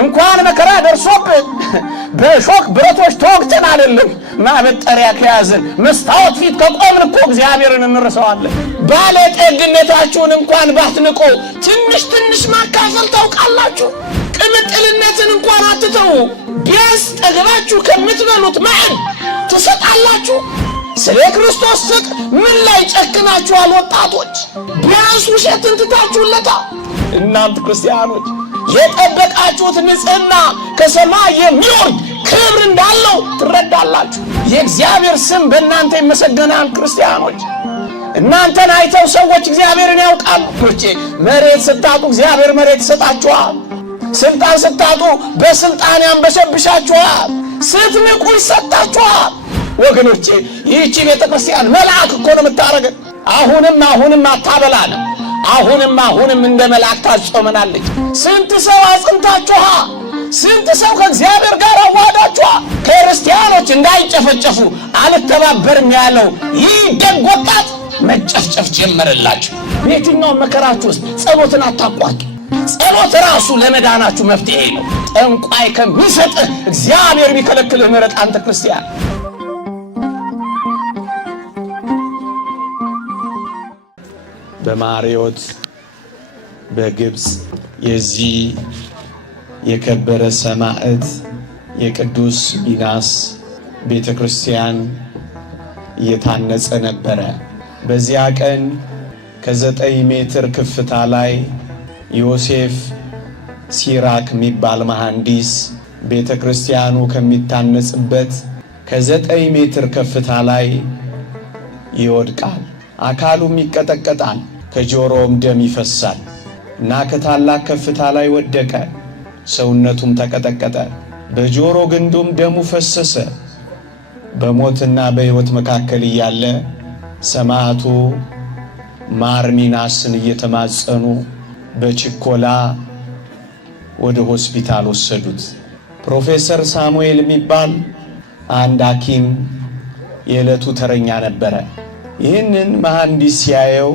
እንኳን መከራ ደርሶብን በሾክ ብረቶች ተወግተን አይደለም ማበጠሪያ ከያዘን መስታወት ፊት ከቆምን እኮ እግዚአብሔርን እንረሳዋለን። ባለጠግነታችሁን እንኳን ባትንቁ ትንሽ ትንሽ ማካፈል ታውቃላችሁ። ቅምጥልነትን እንኳን አትተው። ቢያንስ ጠግባችሁ ከምትበሉት ማዕድ ትሰጣላችሁ። ስለ ክርስቶስ ፍቅር ምን ላይ ጨክናችኋል ወጣቶች? ቢያንስ ውሸትን ትታችሁለታ። እናንተ ክርስቲያኖች የጠበቃችሁት ንጽሕና ከሰማይ የሚወርድ ክብር እንዳለው ትረዳላችሁ። የእግዚአብሔር ስም በእናንተ ይመሰገናል። ክርስቲያኖች እናንተን አይተው ሰዎች እግዚአብሔርን ያውቃሉ። መሬት ስታጡ እግዚአብሔር መሬት ይሰጣችኋል። ስልጣን ስታጡ በስልጣን ያንበሸብሻችኋል። ስትንቁ ይሰጣችኋል። ወገኖቼ ይህቺ ቤተክርስቲያን መልአክ እኮ ነው የምታረገን። አሁንም አታበላንም። አሁንም እንደ መልአክ ታጾመናለች። ስንት ሰው አጽንታችኋል። ስንት ሰው ከእግዚአብሔር ጋር አዋህዳችኋል። ክርስቲያኖች እንዳይጨፈጨፉ አልተባበርም ያለው ይህ ደግ ወጣት መጨፍጨፍ ጀመረላችሁ። በየትኛውም መከራችሁ ውስጥ ጸሎትን አታቋርጡ። ጸሎት ራሱ ለመዳናችሁ መፍትሄ ነው። ጠንቋይ ከሚሰጥህ እግዚአብሔር ቢከለክልህ ምረጥ አንተ ክርስቲያን። በማሪዮት በግብፅ የዚህ የከበረ ሰማዕት የቅዱስ ሚናስ ቤተክርስቲያን እየታነጸ ነበረ። በዚያ ቀን ከ9 ሜትር ከፍታ ላይ ዮሴፍ ሲራክ የሚባል መሐንዲስ ቤተክርስቲያኑ ከሚታነጽበት ከ9 ሜትር ከፍታ ላይ ይወድቃል። አካሉም ይቀጠቀጣል፣ ከጆሮም ደም ይፈሳል እና ከታላቅ ከፍታ ላይ ወደቀ። ሰውነቱም ተቀጠቀጠ፣ በጆሮ ግንዱም ደሙ ፈሰሰ። በሞትና በሕይወት መካከል እያለ ሰማዕቱ ማር ሚናስን እየተማጸኑ በችኮላ ወደ ሆስፒታል ወሰዱት። ፕሮፌሰር ሳሙኤል የሚባል አንድ ሐኪም የዕለቱ ተረኛ ነበረ። ይህንን መሐንዲስ ሲያየው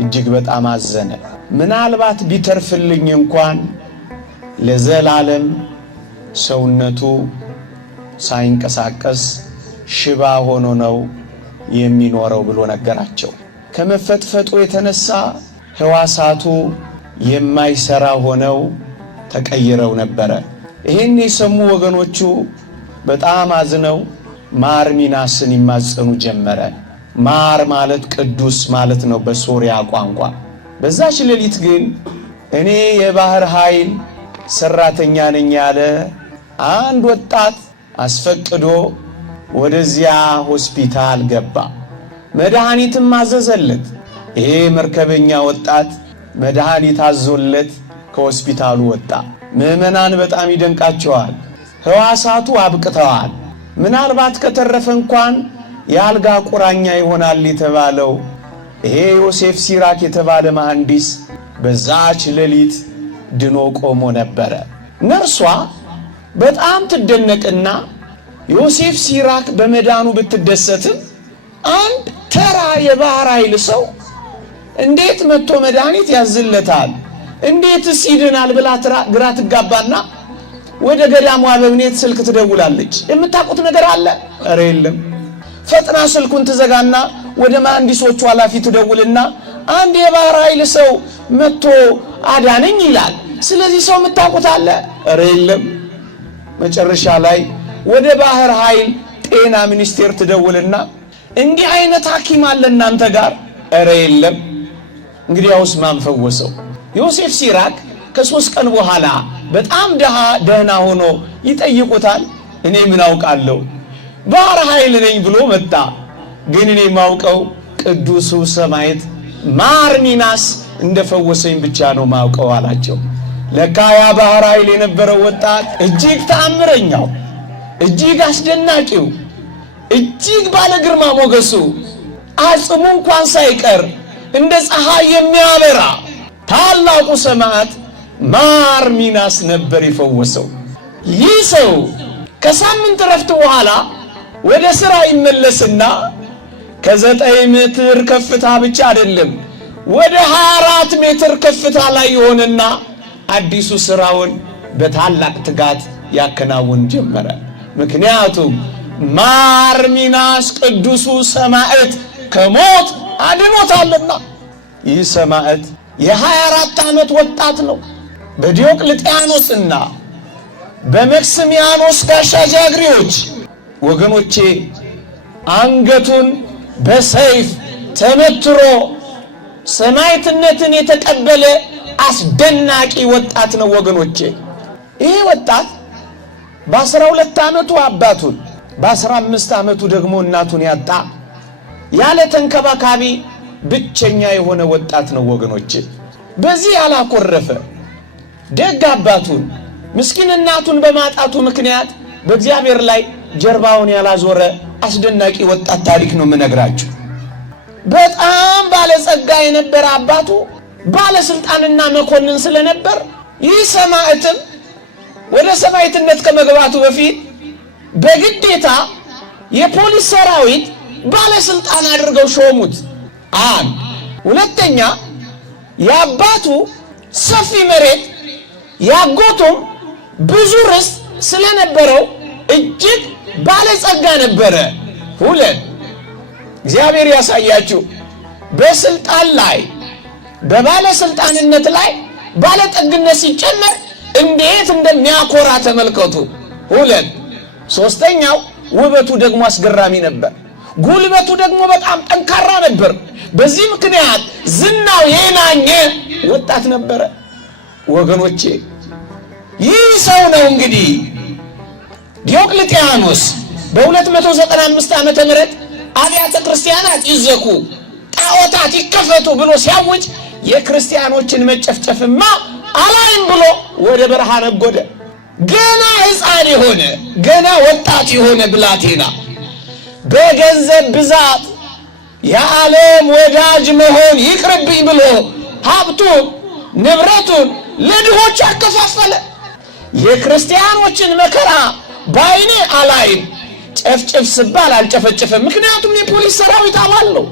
እጅግ በጣም አዘነ። ምናልባት ቢተርፍልኝ እንኳን ለዘላለም ሰውነቱ ሳይንቀሳቀስ ሽባ ሆኖ ነው የሚኖረው ብሎ ነገራቸው። ከመፈጥፈጡ የተነሳ ሕዋሳቱ የማይሰራ ሆነው ተቀይረው ነበረ። ይህን የሰሙ ወገኖቹ በጣም አዝነው ማር ሚናስን ይማጸኑ ጀመረ። ማር ማለት ቅዱስ ማለት ነው በሶሪያ ቋንቋ። በዛች ሌሊት ግን እኔ የባህር ኃይል ሰራተኛ ነኝ ያለ አንድ ወጣት አስፈቅዶ ወደዚያ ሆስፒታል ገባ። መድኃኒትም አዘዘለት። ይሄ መርከበኛ ወጣት መድኃኒት አዞለት ከሆስፒታሉ ወጣ። ምዕመናን በጣም ይደንቃቸዋል። ሕዋሳቱ አብቅተዋል። ምናልባት ከተረፈ እንኳን የአልጋ ቁራኛ ይሆናል የተባለው ይሄ ዮሴፍ ሲራክ የተባለ መሐንዲስ በዛች ሌሊት ድኖ ቆሞ ነበረ። ነርሷ በጣም ትደነቅና ዮሴፍ ሲራክ በመዳኑ ብትደሰትም አንድ ተራ የባህር ኃይል ሰው እንዴት መጥቶ መድኃኒት ያዝለታል? እንዴትስ ይድናል ብላ ግራ ትጋባና ወደ ገዳሙ አበምኔት ስልክ ትደውላለች። የምታውቁት ነገር አለ? ኧረ የለም። ፈጥና ስልኩን ትዘጋና ወደ መሐንዲሶቹ ኃላፊ ትደውልና አንድ የባህር ኃይል ሰው መጥቶ አዳነኝ ይላል። ስለዚህ ሰው የምታውቁት አለ? ኧረ የለም። መጨረሻ ላይ ወደ ባህር ኃይል ጤና ሚኒስቴር ትደውልና እንዲህ አይነት ሐኪም አለ እናንተ ጋር? ኧረ የለም። እንግዲያውስ ማን ፈወሰው? ዮሴፍ ሲራክ ከ3 ቀን በኋላ በጣም ደህና ሆኖ ይጠይቁታል። እኔ ምን አውቃለሁ ባህር ኃይል ነኝ ብሎ መጣ። ግን እኔ ማውቀው ቅዱሱ ሰማዕት ማር ሚናስ እንደፈወሰኝ ብቻ ነው ማውቀው አላቸው። ለካ ያ ባህር ኃይል የነበረው ወጣት እጅግ ተአምረኛው፣ እጅግ አስደናቂው፣ እጅግ ባለ ግርማ ሞገሱ አጽሙ እንኳን ሳይቀር እንደ ፀሐይ የሚያበራ ታላቁ ሰማዕት ማር ሚናስ ነበር የፈወሰው። ይህ ሰው ከሳምንት ረፍት በኋላ ወደ ሥራ ይመለስና ከ9 ሜትር ከፍታ ብቻ አይደለም ወደ 24 ሜትር ከፍታ ላይ ይሆንና አዲሱ ሥራውን በታላቅ ትጋት ያከናውን ጀመረ። ምክንያቱም ማርሚናስ ቅዱሱ ሰማዕት ከሞት አድኖታልና። ይህ ሰማዕት የ24 ዓመት ወጣት ነው። በዲዮቅልጥያኖስና በመክስሚያኖስ ጋሻ ጃግሬዎች ወገኖቼ አንገቱን በሰይፍ ተመትሮ ሰማዕትነትን የተቀበለ አስደናቂ ወጣት ነው ወገኖቼ። ይህ ወጣት በ12 ዓመቱ አባቱን በ15 ዓመቱ ደግሞ እናቱን ያጣ ያለ ተንከባካቢ ብቸኛ የሆነ ወጣት ነው ወገኖቼ። በዚህ ያላኮረፈ ደግ አባቱን ምስኪን እናቱን በማጣቱ ምክንያት በእግዚአብሔር ላይ ጀርባውን ያላዞረ አስደናቂ ወጣት ታሪክ ነው የምነግራችሁ። በጣም ባለጸጋ የነበረ አባቱ ባለስልጣንና መኮንን ስለነበር ይህ ሰማዕትም ወደ ሰማዕትነት ከመግባቱ በፊት በግዴታ የፖሊስ ሰራዊት ባለስልጣን አድርገው ሾሙት። ሁለተኛ የአባቱ ሰፊ መሬት ያጎቱም ብዙ ርስት ስለነበረው እጅግ ባለጸጋ ነበረ። ሁለት እግዚአብሔር ያሳያችሁ በስልጣን ላይ በባለስልጣንነት ላይ ባለጠግነት ሲጨመር እንዴት እንደሚያኮራ ተመልከቱ። ሁለት ሶስተኛው ውበቱ ደግሞ አስገራሚ ነበር። ጉልበቱ ደግሞ በጣም ጠንካራ ነበር። በዚህ ምክንያት ዝናው የናኘ ወጣት ነበረ ወገኖቼ። ይህ ሰው ነው እንግዲህ ዲዮቅልጥያኖስ በ295 ዓመተ ምህረት አብያተ ክርስቲያናት ይዘጉ ጣዖታት ይከፈቱ ብሎ ሲያውጅ የክርስቲያኖችን መጨፍጨፍማ አላይም ብሎ ወደ በረሃ ነጎደ። ገና ሕፃን የሆነ ገና ወጣት የሆነ ብላቴና በገንዘብ ብዛት የዓለም ወዳጅ መሆን ይቅርብኝ ብሎ ሀብቱን ንብረቱን ለድሆች አከፋፈለ። የክርስቲያኖችን መከራ በዓይኔ አላይም፣ ጨፍጭፍ ስባል አልጨፈጭፍም፣ ምክንያቱም የፖሊስ ሰራዊት አባል ነው።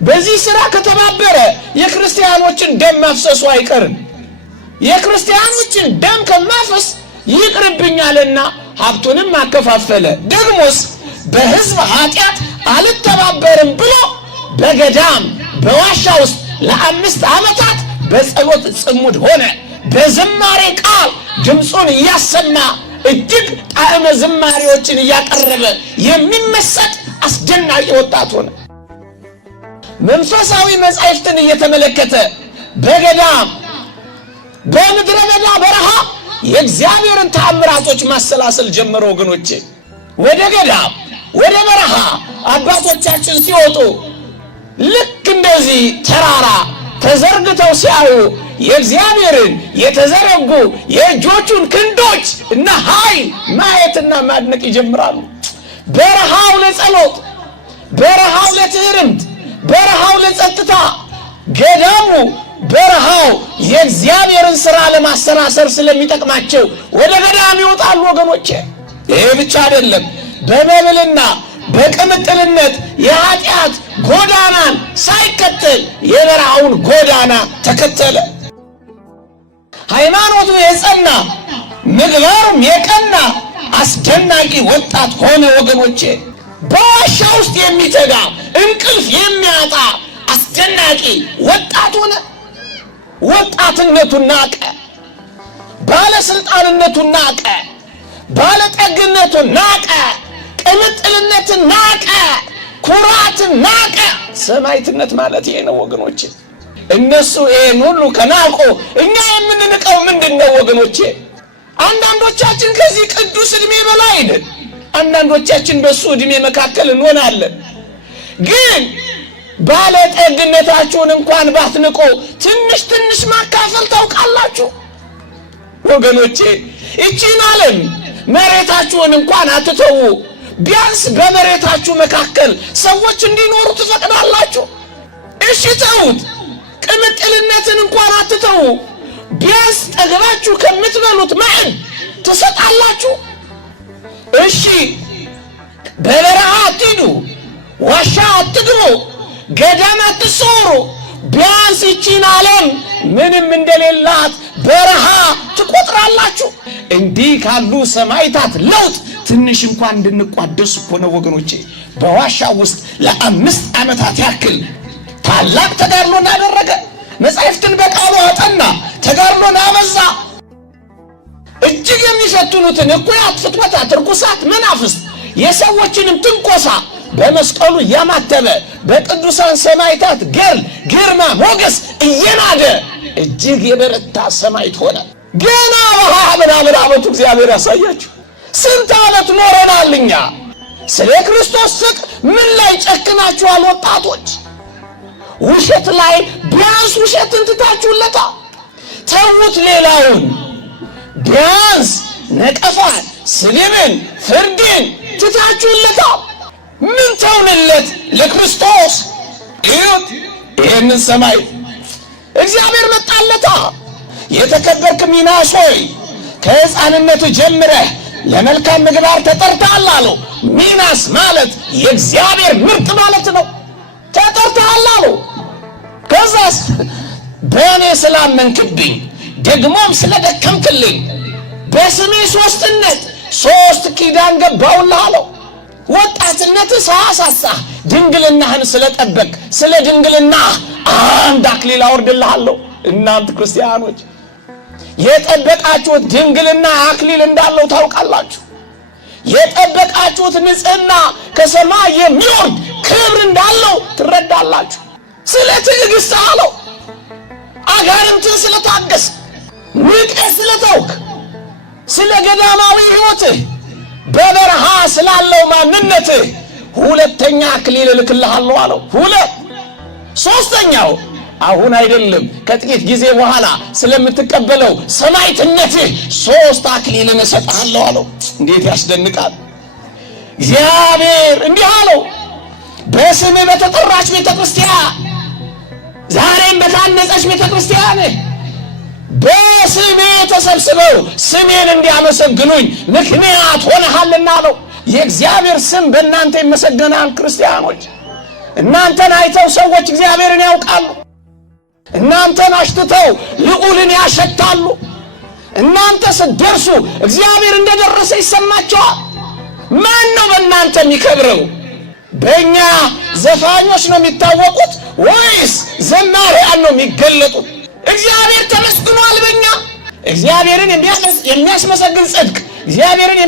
በዚህ ሥራ ከተባበረ የክርስቲያኖችን ደም ማፍሰሱ አይቀርም። የክርስቲያኖችን ደም ከማፈስ ይቅርብኛልና ሀብቱንም አከፋፈለ። ደግሞስ በሕዝብ ኃጢአት አልተባበርም ብሎ በገዳም በዋሻ ውስጥ ለ5 ዓመታት በጸሎት ጽሙድ ሆነ። በዝማሬ ቃል ድምፁን እያሰማ እጅግ ጣዕመ ዝማሬዎችን እያቀረበ የሚመሰጥ አስደናቂ ወጣት ሆነ። መንፈሳዊ መጻሕፍትን እየተመለከተ በገዳም በምድረ በዳ በረሃ የእግዚአብሔርን ተአምራቶች ማሰላሰል ጀመረ ወገኖቼ። ወደ ገዳም ወደ በረሃ አባቶቻችን ሲወጡ ልክ እንደዚህ ተራራ ተዘርግተው ሲያዩ የእግዚአብሔርን የተዘረጉ የእጆቹን ክንዶች እና ኃይል ማየትና ማድነቅ ይጀምራሉ። በረሃው ለጸሎት፣ በረሃው ለትህርምት፣ በረሃው ለጸጥታ፣ ገዳሙ በረሃው የእግዚአብሔርን ሥራ ለማሰናሰር ስለሚጠቅማቸው ወደ ገዳም ይወጣሉ ወገኖቼ። ይህ ብቻ አይደለም፣ በመብልና በቅምጥልነት የኃጢአት ጎዳናን ሳይከተል የበረሃውን ጎዳና ተከተለ። ሃይማኖቱ የጸና ምግባሩም የቀና አስደናቂ ወጣት ሆነ ወገኖቼ። በዋሻ ውስጥ የሚተጋ እንቅልፍ የሚያጣ አስደናቂ ወጣት ሆነ። ወጣትነቱን ናቀ፣ ባለስልጣንነቱን ናቀ፣ ባለጠግነቱን ናቀ፣ ቅምጥልነትን ናቀ፣ ኩራትን ናቀ። ሰማዕትነት ማለት ይሄ ነው ወገኖቼ። እነሱ ይሄን ሁሉ ከናቁ እኛ የምንንቀው ምንድነው ወገኖቼ? አንዳንዶቻችን ከዚህ ቅዱስ ዕድሜ በላይ ነን፣ አንዳንዶቻችን በሱ ዕድሜ መካከል እንሆናለን። ግን ባለጠግነታችሁን እንኳን ባትንቁ ትንሽ ትንሽ ማካፈል ታውቃላችሁ ወገኖቼ። እቺን ዓለም መሬታችሁን እንኳን አትተዉ። ቢያንስ በመሬታችሁ መካከል ሰዎች እንዲኖሩ ትፈቅዳላችሁ። እሺ ተውት። ቅምጥልነትን እንኳን አትተዉ። ቢያንስ ጠግባችሁ ከምትበሉት ማዕድ ትሰጣላችሁ። እሺ በበረሃ አትሂዱ፣ ዋሻ አትግቡ፣ ገዳም አትሰሩ። ቢያንስ ይቺን ዓለም ምንም እንደሌላት በረሃ ትቆጥራላችሁ። እንዲህ ካሉ ሰማዕታት ለውጥ ትንሽ እንኳን እንድንቋደስ እኮ ነው ወገኖቼ። በዋሻ ውስጥ ለ5 ዓመታት ያክል ታላቅ ተጋድሎን አደረገ። መጻሕፍትን በቃሉ አጠና፣ ተጋድሎን አበዛ። እጅግ የሚፈትኑትን እኩያት ፍትወታት፣ ርኩሳት መናፍስት፣ የሰዎችንም ትንኮሳ በመስቀሉ እያማተበ በቅዱሳን ሰማዕታት ገድል ግርማ ሞገስ እየናደ እጅግ የበረታ ሰማዕት ሆነ። ገና በ20 ዓመቱ እግዚአብሔር ያሳያችሁ። ስንት ዓመት ኖረናልኛ። ስለ ክርስቶስ ፍቅር ምን ላይ ጨክናችኋል ወጣቶች? ውሸት ላይ ቢያንስ ውሸትን ትታችሁለታ። ተዉት ሌላውን፣ ቢያንስ ነቀፋን፣ ስድብን፣ ፍርድን ትታችሁለታ። ምን ተውንለት ለክርስቶስ? እዩት ይህንን ሰማዕት እግዚአብሔር መጣለታ። የተከበርክ ሚናስ ሆይ ከሕፃንነት ጀምረህ ለመልካም ምግባር ተጠርተሃል አለው። ሚናስ ማለት የእግዚአብሔር ምርጥ ማለት ነው። ተጠርተሃል አለው። ከዛስ በእኔ ስላመንክብኝ ደግሞም ስለደከምክልኝ በስሜ ሦስትነት 3 ኪዳን ገባሁልህ አለው። ወጣትነትህ ሳያሳሳህ ድንግልናህን ስለጠበቅ ስለ ድንግልና አንድ አክሊል አወርድልሃለሁ። እናንተ ክርስቲያኖች የጠበቃችሁት ድንግልና አክሊል እንዳለው ታውቃላችሁ። የጠበቃችሁት ንጽሕና ከሰማይ የሚወርድ ክብር እንዳለው ትረዳላችሁ። ስለ ትዕግሥት አለው። አጋንንትን ስለታገስ፣ ንቀህ ስለተውክ፣ ስለ ገዳማዊ ሕይወትህ፣ በበረሃ ስላለው ማንነትህ 2ኛ አክሊል እልክልሃለሁ አለው። 3ኛው አሁን አይደለም ከጥቂት ጊዜ በኋላ ስለምትቀበለው ሰማዕትነትህ 3 አክሊልን እሰጥሃለሁ አለው። እንዴት ያስደንቃል! እግዚአብሔር እንዲህ አለው፣ በስምህ በተጠራች ቤተክርስቲያን፣ ዛሬም በታነጸች ቤተክርስቲያን በስሜ ተሰብስበው ስሜን እንዲያመሰግኑኝ ምክንያት ሆነሃልና አለው። የእግዚአብሔር ስም በእናንተ ይመሰገናል። ክርስቲያኖች እናንተን አይተው ሰዎች እግዚአብሔርን ያውቃሉ። እናንተን አሽትተው ልዑልን ያሸታሉ። እናንተ ስትደርሱ እግዚአብሔር እንደደረሰ ይሰማቸዋል። ማን ነው በእናንተ የሚከብረው? በእኛ ዘፋኞች ነው የሚታወቁት ወይስ ዘማሪያን ነው የሚገለጡት? እግዚአብሔር ተመስግኗል በእኛ። እግዚአብሔርን የሚያስመሰግን ጽድቅ፣ እግዚአብሔርን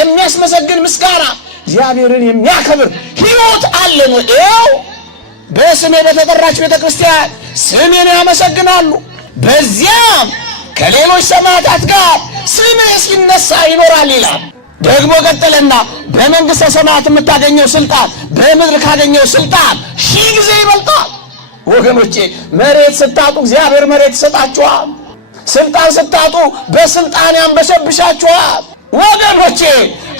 የሚያስመሰግን ምስጋና፣ እግዚአብሔርን የሚያከብር ሕይወት አለን። ይኸው በስሜ በተጠራች ቤተክርስቲያን ስሜን ያመሰግናሉ። በዚያም ከሌሎች ሰማዕታት ጋር ስሜ ሲነሳ ይኖራል ይላል። ደግሞ ቀጠለና በመንግሥተ ሰማያት የምታገኘው ስልጣን በምድር ካገኘው ስልጣን 1000 ጊዜ ይበልጣል። ወገኖቼ መሬት ስታጡ እግዚአብሔር መሬት ይሰጣችኋል። ስልጣን ስታጡ በስልጣን ያንበሸብሻችኋል። ወገኖቼ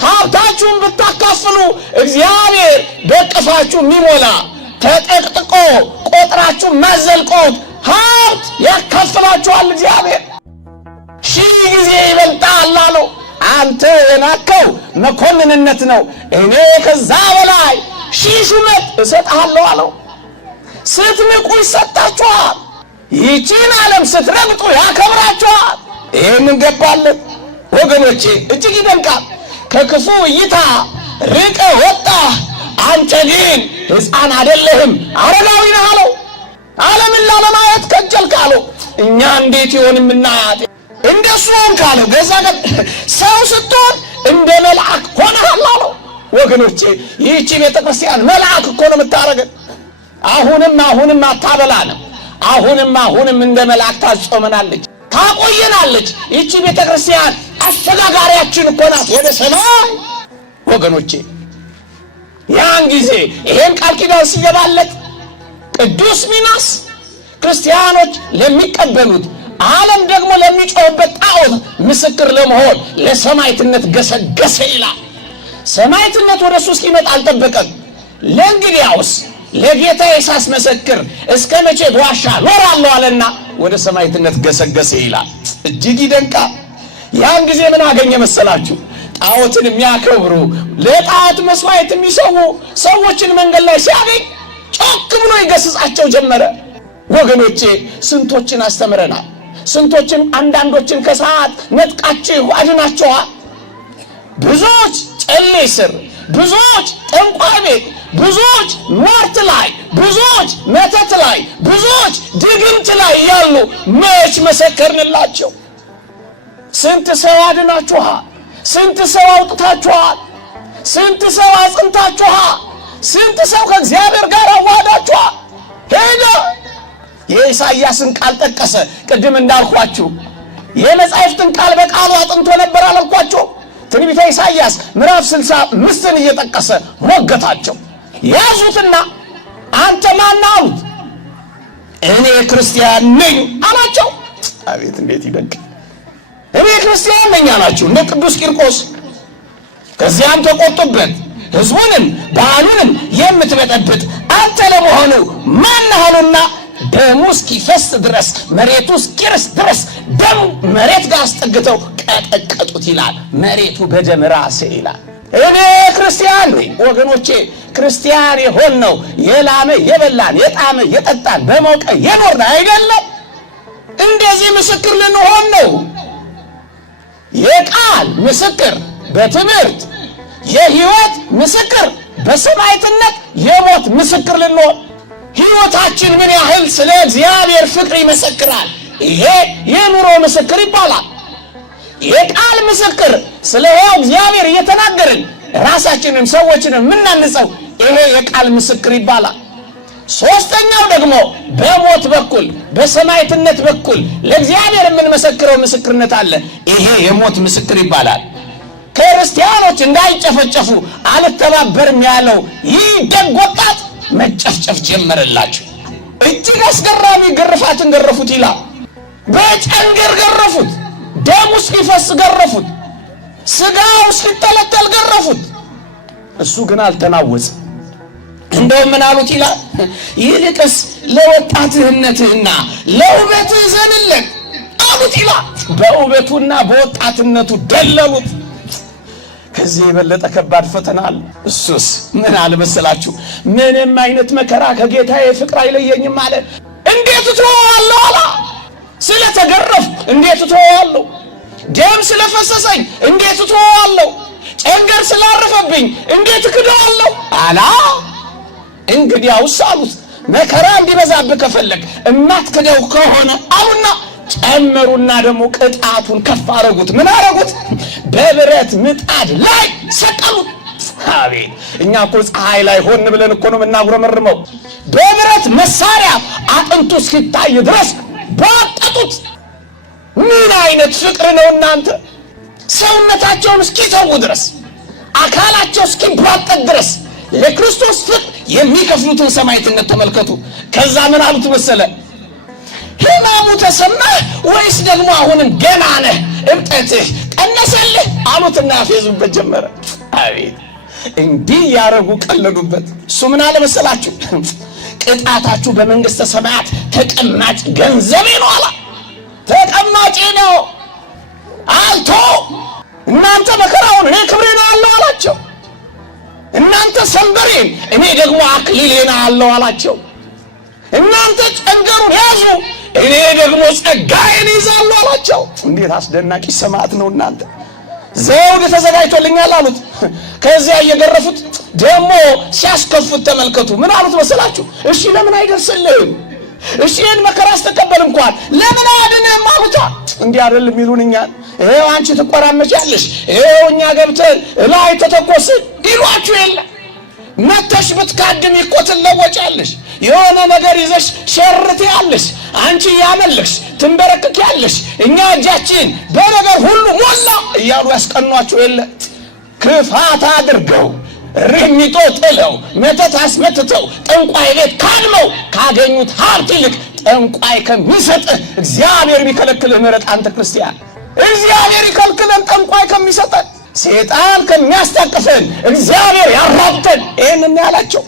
ሀብታችሁን ብታካፍሉ እግዚአብሔር በቅፋችሁ የሚሞላ ተጠቅጥቆ ቆጥራችሁ ማዘልቆት ሀብት ያካፍላችኋል። እግዚአብሔር 1000 ጊዜ ይበልጣል አለው። አንተ የናከው መኮንንነት ነው፣ እኔ ከዛ በላይ 1000 ሹመት እሰጥሃለሁ አለው። ስትንቁ ይሰጣችኋል። ይህችን ዓለም ስትረግጡ ያከብራችኋል። ይህን እንገባለን ወገኖቼ፣ እጅግ ይደንቃል። ከክፉ እይታ ርቀ ወጣ፣ አንተ ግን ሕፃን አይደለህም አረጋዊ ነህ አለው። ዓለምን ላለማየት ከጀልክ አለው። እኛ እንዴት ይሆን የምናያት? እንደሱ ሆንክ አለው። ገዛ ሰው ስትሆን እንደ መልአክ ሆነሃል አለው። ወገኖቼ ይህቺ ቤተክርስቲያን መልአክ እኮ ነው የምታረገን። አሁንም አታበላንም። አሁንም እንደ መልአክ ታጾመናለች፣ ታቆየናለች። ይህቺ ቤተክርስቲያን አሸጋጋሪያችን እኮ ናት ወደ ሰማይ። ወገኖቼ ያን ጊዜ ይሄን ቃል ኪዳን ሲገባለት ቅዱስ ሚናስ ክርስቲያኖች ለሚቀበሉት ዓለም ደግሞ ለሚጮህበት ጣዖት ምስክር ለመሆን ለሰማዕትነት ገሰገሰ ይላል። ሰማዕትነት ወደ እሱ እስኪመጣ አልጠበቀም። ለእንግዲያውስ ለጌታዬ ሳስመሰክር እስከ መቼ በዋሻ እኖራለሁ አለና ወደ ሰማዕትነት ገሰገሰ ይላል። እጅግ ይደንቃል። ያን ጊዜ ምን አገኘ መሰላችሁ? ጣዖትን የሚያከብሩ ለጣዖት መስዋዕት የሚሰዉ ሰዎችን መንገድ ላይ ሲያገኝ ጮክ ብሎ ይገስጻቸው ጀመረ። ወገኖቼ ስንቶችን አስተምረናል፣ ስንቶችን አንዳንዶችን ከሰዓት ነጥቃችሁ አድናችኋል። ብዙዎች ጨሌ ስር፣ ብዙዎች ጠንቋይ ቤት፣ ብዙዎች ሟርት ላይ፣ ብዙዎች መተት ላይ፣ ብዙዎች ድግምት ላይ ያሉ መች መሰከርንላቸው? ስንት ሰው አድናችኋል? ስንት ሰው አውጥታችኋል? ስንት ሰው አጽንታችኋል? ስንት ሰው ከእግዚአብሔር ጋር አዋህዳችኋል? ሄደ የኢሳይያስን ቃል ጠቀሰ። ቅድም እንዳልኳችሁ የመጻሕፍትን ቃል በቃሉ አጥንቶ ነበር አላልኳችሁ? ትንቢተ ኢሳይያስ ምዕራፍ 65ን እየጠቀሰ ሞገታቸው። ያዙትና አንተ ማን አሉት? እኔ ክርስቲያን ነኝ አላቸው። አቤት እንዴት ይደንቅ! እኔ ክርስቲያን ነኝ አላቸው እንደ ቅዱስ ቂርቆስ። ከዚያም ተቆጡበት። ሕዝቡንም ባህሉንም የምትበጠብጥ አንተ ለመሆኑ ማን አሉና ደሙ እስኪፈስ ድረስ መሬቱ እስኪርስ ድረስ ደሙ መሬት ጋር አስጠግተው ቀጠቀጡት ይላል። መሬቱ በደም ራሰ ይላል። እኔ ክርስቲያን ነኝ ወገኖቼ። ክርስቲያን የሆነው የላመ የበላን የጣመ የጠጣን በሞቀ የኖርን አይደለም። እንደዚህ ምስክር ልንሆን ነው። የቃል ምስክር በትምህርት የሕይወት ምስክር በሰማዕትነት የሞት ምስክር ልንሆን። ሕይወታችን ምን ያህል ስለ እግዚአብሔር ፍቅር ይመሰክራል? ይሄ የኑሮ ምስክር ይባላል። የቃል ምስክር ስለ ሕያው እግዚአብሔር እየተናገርን ራሳችንን ሰዎችን የምናንጸው ይሄ የቃል ምስክር ይባላል። ሶስተኛው ደግሞ በሞት በኩል በሰማዕትነት በኩል ለእግዚአብሔር የምንመሰክረው ምስክርነት አለ። ይሄ የሞት ምስክር ይባላል። ክርስቲያኖች እንዳይጨፈጨፉ አልተባበርም ያለው ይህ ደግ ወጣት መጨፍጨፍ ጀመረላቸው። እጅግ አስገራሚ ግርፋትን ገረፉት ይላል። በጨንገር ገረፉት፣ ደሙ እስኪፈስ ገረፉት፣ ስጋው እስኪጠለጠል ገረፉት። እሱ ግን አልተናወጽም። እንደውም ምን አሉት ይላል? ይልቅስ ለወጣትነትህና ለውበትህ ዘንለት አሉት ይላል። በውበቱና በወጣትነቱ ደለሉት። ከዚህ የበለጠ ከባድ ፈተና አለ። እሱስ ምን አለ መሰላችሁ? ምንም አይነት መከራ ከጌታዬ ፍቅር አይለየኝም አለ። እንዴት እተወዋለሁ አላ። ስለተገረፍኩ እንዴት እተወዋለሁ? ደም ስለፈሰሰኝ እንዴት እተወዋለሁ? ጨንገር ስላረፈብኝ እንዴት እክደዋለሁ አላ። እንግዲያውስ አሉት መከራ እንዲበዛብህ ከፈለግ እማትክደው ከሆነ አሉና ጨመሩና ደግሞ ቅጣቱን ከፍ አረጉት። ምን አረጉት? በብረት ምጣድ ላይ ሰቀሉት። አቤት! እኛ እኮ ፀሐይ ላይ ሆን ብለን እኮ ነው የምናጉረመርመው። በብረት መሳሪያ አጥንቱ እስኪታይ ድረስ ባጠጡት። ምን አይነት ፍቅር ነው እናንተ! ሰውነታቸውን እስኪተዉ ድረስ አካላቸው እስኪባጠጥ ድረስ ለክርስቶስ ፍቅር የሚከፍሉትን ሰማዕትነት ተመልከቱ። ከዛ ምን አሉት መሰለ? ሕማሙ ተሰማህ ወይስ ደግሞ አሁንም ገና ነህ? እብጠትህ ቀነሰልህ አሉትና ያፌዙበት ጀመረ። አቤት! እንዲህ ያረጉ ቀለዱበት። እሱ ምን አለ መሰላችሁ? ቅጣታችሁ በመንግሥተ ሰማያት ተቀማጭ ገንዘቤ ነው አላ። ተቀማጭ ነው አልቶ እናንተ መከራውን እኔ ክብሬን አለው አላቸው። እናንተ ሰንበሬን እኔ ደግሞ አክሊሌን አለው አላቸው። እናንተ ጨንገሩን ያዙ እኔ ደግሞ ጸጋዬን ይዛለሁ አላቸው። እንዴት አስደናቂ ሰማዕት ነው እናንተ! ዘውድ ተዘጋጅቶልኛል አሉት። ከዚያ እየገረፉት ደግሞ ሲያስከፉት ተመልከቱ። ምን አሉት መሰላችሁ? እሺ ለምን አይደርስልህም? እሺ ይህን መከራ አስተቀበል እንኳን ለምን አያድንም አሉታ። እንዲህ አይደል የሚሉን እኛን። ይኸው አንቺ ትቆራመቻለሽ፣ ይኸው እኛ ገብተን ላይ ተተኮስን ይሏችሁ የለ። መተሽ ብትካድም እኮ ትለወጫለሽ። የሆነ ነገር ይዘሽ ሸርት ያለሽ አንቺ ያመልክሽ ትንበረክክ ያለሽ እኛ እጃችን በነገር ሁሉ ሞላ እያሉ ያስቀኗችሁ የለ። ክፋት አድርገው ርሚጦ ጥለው መተት አስመትተው ጠንቋይ ቤት ካልመው ካገኙት ሀብት ይልቅ ጠንቋይ ከሚሰጥህ እግዚአብሔር ቢከለክልህ ምሕረት አንተ ክርስቲያን እግዚአብሔር ይከልክለን። ጠንቋይ ከሚሰጠን ሰይጣን ከሚያስታቅፈን እግዚአብሔር ያራብተን። ይህንን ያላቸው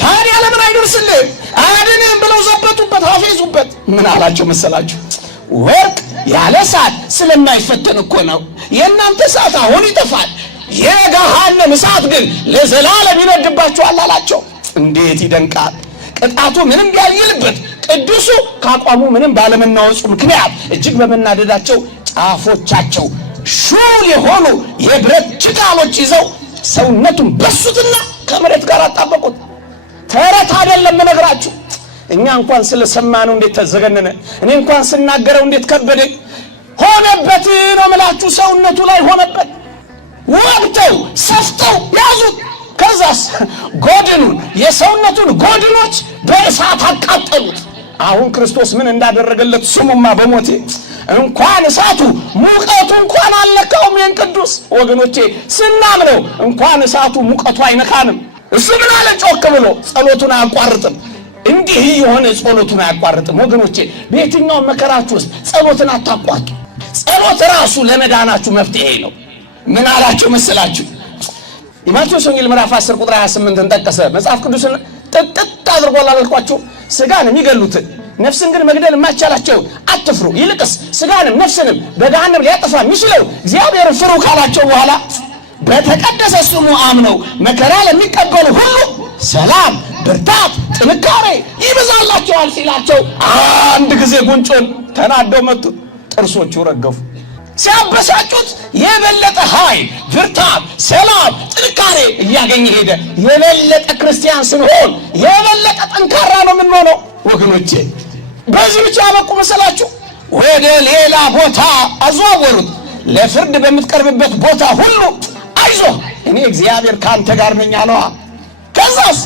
ታዲያ ለምን አይደርስልህ አድንም ብለው ዘበቱበት፣ አፌዙበት። ምን አላቸው መሰላችሁ? ወርቅ ያለ እሳት ስለማይፈተን እኮ ነው። የእናንተ እሳት አሁን ይጠፋል፣ የገሃነም እሳት ግን ለዘላለም ይነድባችኋል አላቸው። እንዴት ይደንቃል! ቅጣቱ ምንም ቢያይልበት ቅዱሱ ካቋሙ ምንም ባለመናወጹ ምክንያት እጅግ በመናደዳቸው ጫፎቻቸው ሹል የሆኑ የብረት ችጋሎች ይዘው ሰውነቱን በሱትና ከመሬት ጋር አጣበቁት። ተረት አይደለም እነግራችሁ። እኛ እንኳን ስለሰማነው እንዴት ተዘገነነ፣ እኔ እንኳን ስናገረው እንዴት ከበደኝ። ሆነበት ነው የምላችሁ፣ ሰውነቱ ላይ ሆነበት። ወግተው ሰፍተው ያዙት። ከዛስ ጎድኑን የሰውነቱን ጎድኖች በእሳት አቃጠሉት። አሁን ክርስቶስ ምን እንዳደረገለት ስሙማ በሞቴ እንኳን እሳቱ ሙቀቱ እንኳን አልነካውም። ይህን ቅዱስ ወገኖቼ ስናምነው እንኳን እሳቱ ሙቀቱ አይነካንም። እሱ ምን አለ ጮክ ብሎ ጸሎቱን አያቋርጥም። እንዲህ የሆነ ጸሎቱን አያቋርጥም። ወገኖቼ በየትኛው መከራችሁ ውስጥ ጸሎትን አታቋርጡ። ጸሎት ራሱ ለመዳናችሁ መፍትሄ ነው። ምን አላችሁ መስላችሁ? የማቴዎስ ወንጌል ምዕራፍ 10 ቁጥር 28 ጠቀሰ። መጽሐፍ ቅዱስን ጥጥት አድርጎ አላልኳችሁ? ስጋን የሚገሉትን ነፍስን ግን መግደል የማይቻላቸው አትፍሩ፣ ይልቅስ ስጋንም ነፍስንም በገሃነም ሊያጠፋ የሚችለው እግዚአብሔርን ፍሩ ካላቸው በኋላ በተቀደሰ ስሙ አምነው መከራ ለሚቀበሉ ሁሉ ሰላም፣ ብርታት፣ ጥንካሬ ይበዛላቸዋል ሲላቸው አንድ ጊዜ ጉንጮን ተናደው መቱት። ጥርሶቹ ረገፉ። ሲያበሳጩት የበለጠ ኃይል፣ ብርታት፣ ሰላም፣ ጥንካሬ እያገኘ ሄደ። የበለጠ ክርስቲያን ስንሆን የበለጠ ጠንካራ ነው የምንሆነው ወገኖቼ። በዚህ ብቻ ያበቁ መሰላችሁ? ወደ ሌላ ቦታ አዘዋወሩት። ለፍርድ በምትቀርብበት ቦታ ሁሉ አይዞህ እኔ እግዚአብሔር ካንተ ጋር ነኝ አለዋ። ከዛስ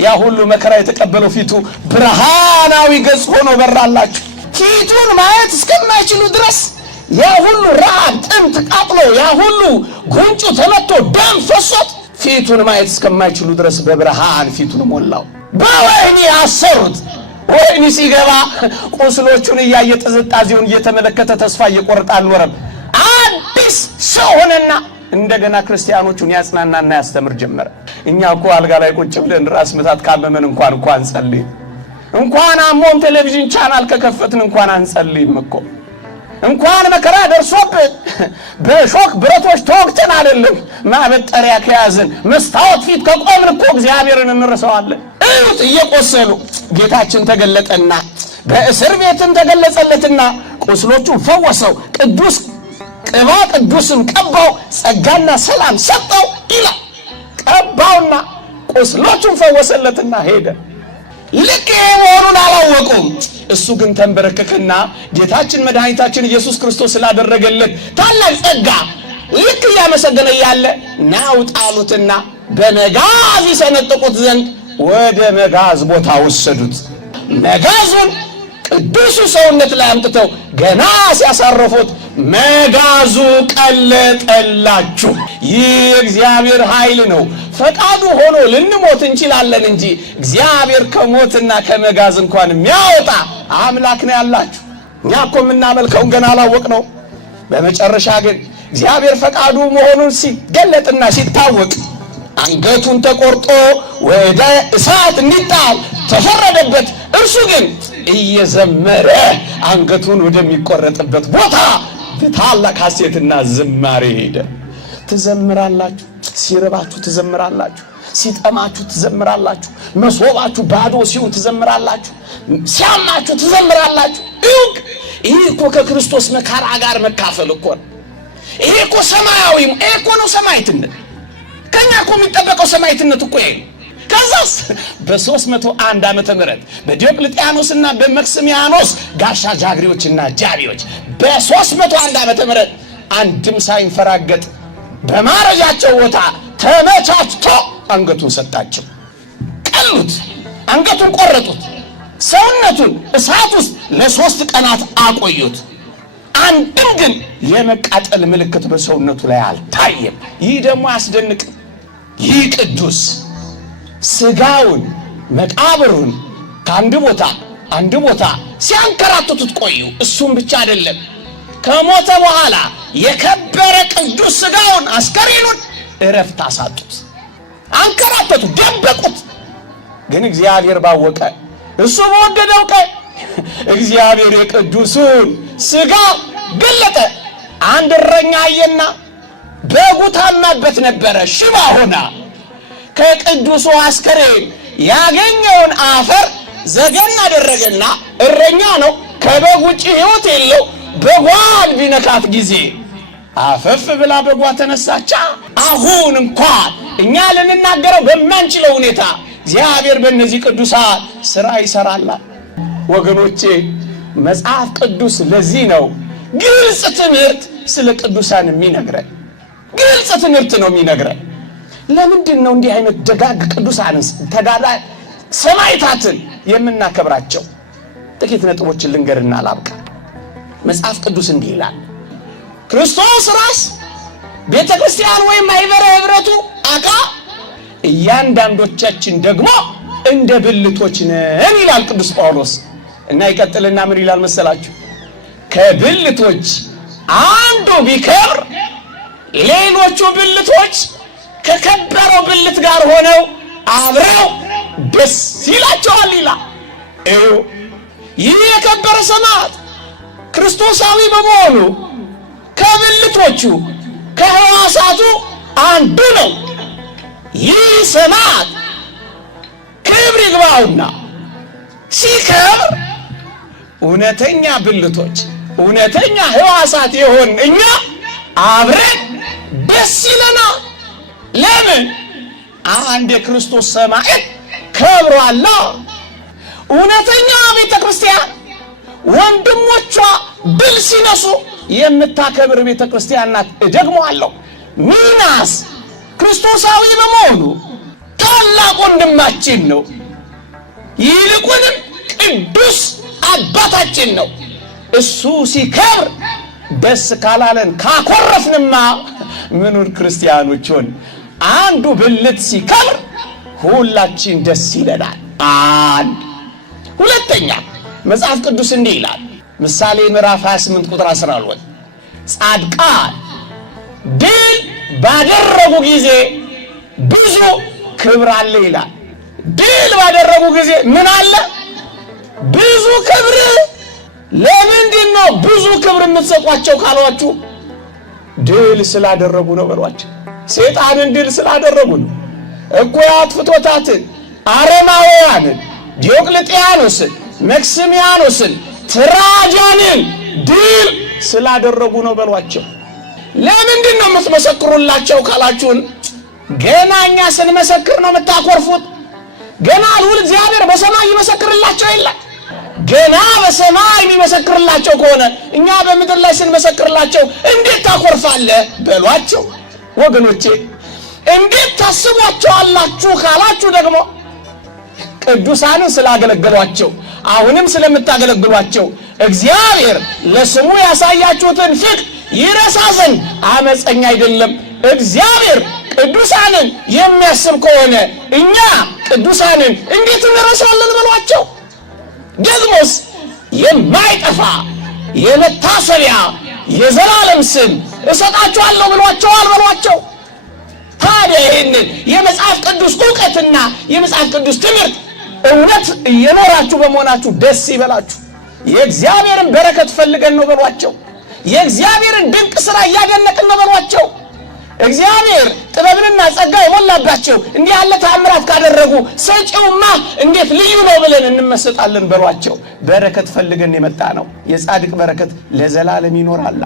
ያ ሁሉ መከራ የተቀበለው ፊቱ ብርሃናዊ ገጽ ሆኖ በራላችሁ። ፊቱን ማየት እስከማይችሉ ድረስ ያ ሁሉ ረሃብ፣ ጥም ተቃጥሎ ያ ሁሉ ጉንጩ ተመቶ ደም ፈሶት ፊቱን ማየት እስከማይችሉ ድረስ በብርሃን ፊቱን ሞላው። በወህኒ አሰሩት። ወህኒ ሲገባ ቁስሎቹን እያየ ጥዝጣዜውን እየተመለከተ ተስፋ እየቆረጠ አልኖረም። አዲስ ሰው ሆነና እንደገና ክርስቲያኖቹን ያጽናናና ያስተምር ጀመረ። እኛ እኮ አልጋ ላይ ቁጭ ብለን ራስ ምታት ካመመን እንኳን አንጸልይም። እንኳን አሞን ቴሌቪዥን ቻናል ከከፈትን እንኳን አንጸልይም እኮ። እንኳን መከራ ደርሶብን በሾክ ብረቶች ተወግተን አይደለም ማበጠሪያ ከያዝን መስታወት ፊት ከቆምን እኮ እግዚአብሔርን እንረሳዋለን። እዩት፣ እየቆሰሉ ጌታችን ተገለጠና በእስር ቤትም ተገለጸለትና ቁስሎቹን ፈወሰው። ቅዱስ ቅባ ቅዱስም ቀባው፣ ጸጋና ሰላም ሰጠው ይላል። ቀባውና ቁስሎቹን ፈወሰለትና ሄደ። ልክ መሆኑን አላወቁም። እሱ ግን ተንበረከከና ጌታችን መድኃኒታችን ኢየሱስ ክርስቶስ ስላደረገለት ታላቅ ጸጋ ልክ እያመሰገነ ያለ ናውጣሉትና በመጋዝ ይሰነጥቁት ዘንድ ወደ መጋዝ ቦታ ወሰዱት። መጋዙን ቅዱሱ ሰውነት ላይ አምጥተው ገና ሲያሳርፉት መጋዙ ቀለጠላችሁ። ይህ እግዚአብሔር ኃይል ነው። ፈቃዱ ሆኖ ልንሞት እንችላለን እንጂ እግዚአብሔር ከሞትና ከመጋዝ እንኳን የሚያወጣ አምላክ ነው ያላችሁ። እኛ እኮ የምናመልከውን ገና አላወቅነው። በመጨረሻ ግን እግዚአብሔር ፈቃዱ መሆኑን ሲገለጥና ሲታወቅ አንገቱን ተቆርጦ ወደ እሳት እንዲጣል ተፈረደበት። እርሱ ግን እየዘመረ አንገቱን ወደሚቆረጥበት ቦታ በታላቅ ሐሴትና ዝማሬ ሄደ። ትዘምራላችሁ፣ ሲርባችሁ ትዘምራላችሁ፣ ሲጠማችሁ ትዘምራላችሁ፣ መሶባችሁ ባዶ ሲሆን ትዘምራላችሁ፣ ሲያማችሁ ትዘምራላችሁ። ይህ እኮ ከክርስቶስ መከራ ጋር መካፈል እኮ ነው። ይሄ እኮ ሰማያዊ እኮ ነው ሰማዕትነት። ከኛ እኮ የሚጠበቀው ሰማዕትነት እኮ ይሄ ነው። ከዛስ በ301 ዓመተ ምህረት በዲዮቅልጥያኖስና በመክስሚያኖስ ጋሻ ጃግሬዎችና ጃቢዎች በ301 ዓመተ ምህረት አንድም ሳይንፈራገጥ በማረጃቸው ቦታ ተመቻችቶ አንገቱን ሰጣቸው። ቀሉት፣ አንገቱን ቆረጡት፣ ሰውነቱን እሳት ውስጥ ለ3 ቀናት አቆዩት። አንድም ግን የመቃጠል ምልክት በሰውነቱ ላይ አልታየም። ይህ ደግሞ አስደንቅ። ይህ ቅዱስ ስጋውን መቃብሩን ከአንድ ቦታ አንድ ቦታ ሲያንከራትቱት ቆዩ። እሱም ብቻ አይደለም፣ ከሞተ በኋላ የከበረ ቅዱስ ስጋውን አስከሬኑን እረፍት አሳጡት፣ አንከራተቱ፣ ደበቁት። ግን እግዚአብሔር ባወቀ እሱ በወደደው ቀን እግዚአብሔር የቅዱሱን ስጋ ገለጠ። አንድ እረኛ አየና በጉ ታማበት ነበረ፣ ሽባ ሆና ከቅዱሱ አስከሬን ያገኘውን አፈር ዘገን አደረገና እረኛ ነው፣ ከበግ ውጭ ሕይወት የለው። በጓን ቢነካት ጊዜ አፈፍ ብላ በጓ ተነሳቻ። አሁን እንኳን እኛ ልንናገረው በማንችለው ሁኔታ እግዚአብሔር በእነዚህ ቅዱሳን ሥራ ይሰራላል። ወገኖቼ መጽሐፍ ቅዱስ ለዚህ ነው ግልጽ ትምህርት ስለ ቅዱሳን የሚነግረን። ግልጽ ትምህርት ነው የሚነግረን። ለምንድን ነው እንዲህ አይነት ደጋግ ቅዱሳንስ ተጋዳይ ሰማዕታትን የምናከብራቸው? ጥቂት ነጥቦችን ልንገርና ላብቃ። መጽሐፍ ቅዱስ እንዲህ ይላል፣ ክርስቶስ ራስ፣ ቤተ ክርስቲያን ወይም ማኅበረ ኅብረቱ አካል፣ እያንዳንዶቻችን ደግሞ እንደ ብልቶች ነን ይላል ቅዱስ ጳውሎስ። እና ይቀጥልና ምን ይላል መሰላችሁ? ከብልቶች አንዱ ቢከብር ሌሎቹ ብልቶች ከከበረው ብልት ጋር ሆነው አብረው ደስ ይላቸዋል ይላል። ይህ የከበረ ሰማዕት ክርስቶሳዊ በመሆኑ ከብልቶቹ ከሕዋሳቱ አንዱ ነው። ይህ ሰማዕት ክብር ይግባውና ሲከብር እውነተኛ ብልቶች እውነተኛ ሕዋሳት የሆን እኛ አብረን ደስ ይለናል። ለምን? አንድ የክርስቶስ ሰማዕት ከብሯል። እውነተኛ ቤተ ክርስቲያን ወንድሞቿ ድል ሲነሱ የምታከብር ቤተ ክርስቲያን ናት። እደግመዋለሁ፣ ሚናስ ክርስቶሳዊ በመሆኑ ታላቅ ወንድማችን ነው። ይልቁንም ቅዱስ አባታችን ነው። እሱ ሲከብር ደስ ካላለን ካኮረፍንማ ምኑር ክርስቲያኖች ሆን? አንዱ ብልት ሲከብር ሁላችን ደስ ይለናል። አንድ ሁለተኛ መጽሐፍ ቅዱስ እንዲህ ይላል፣ ምሳሌ ምዕራፍ 28 ቁጥር 12 ጻድቃን ድል ባደረጉ ጊዜ ብዙ ክብር አለ ይላል። ድል ባደረጉ ጊዜ ምን አለ? ብዙ ክብር። ለምንድን ነው ብዙ ክብር የምትሰጧቸው ካሏችሁ? ድል ስላደረጉ ነው በሏቸው። ሰይጣንን ድል ስላደረጉ ነው። እኩያት ፍቶታትን፣ አረማውያንን፣ ዲዮቅልጥያኖስን፣ መክስሚያኖስን፣ ትራጃንን ድል ስላደረጉ ነው በሏቸው። ለምንድን ነው የምትመሰክሩላቸው ካላችሁን? ገና እኛ ስንመሰክር ነው የምታኮርፉት። ገና ልዑል እግዚአብሔር በሰማይ ይመሰክርላቸው የለ? ገና በሰማይ የሚመሰክርላቸው ከሆነ እኛ በምድር ላይ ስንመሰክርላቸው እንዴት ታኮርፋለህ በሏቸው። ወገኖቼ እንዴት ታስቧቸዋላችሁ ካላችሁ ደግሞ ቅዱሳንን ስላገለገሏቸው አሁንም ስለምታገለግሏቸው እግዚአብሔር ለስሙ ያሳያችሁትን ፍቅር ይረሳ ዘንድ አመፀኛ አይደለም። እግዚአብሔር ቅዱሳንን የሚያስብ ከሆነ እኛ ቅዱሳንን እንዴት እንረሳለን በሏቸው። ደግሞስ የማይጠፋ የመታሰቢያ የዘላለም ስም እሰጣችኋለሁ ብሏቸዋል በሏቸው። ታዲያ ይህንን የመጽሐፍ ቅዱስ ዕውቀትና የመጽሐፍ ቅዱስ ትምህርት እውነት እየኖራችሁ በመሆናችሁ ደስ ይበላችሁ። የእግዚአብሔርን በረከት ፈልገን ነው በሏቸው። የእግዚአብሔርን ድንቅ ሥራ እያደነቅን ነው በሏቸው። እግዚአብሔር ጥበብንና ጸጋ የሞላባቸው እንዲህ ያለ ተአምራት ካደረጉ ሰጪውማ እንዴት ልዩ ነው ብለን እንመሰጣለን በሏቸው። በረከት ፈልገን የመጣ ነው። የጻድቅ በረከት ለዘላለም ይኖራል።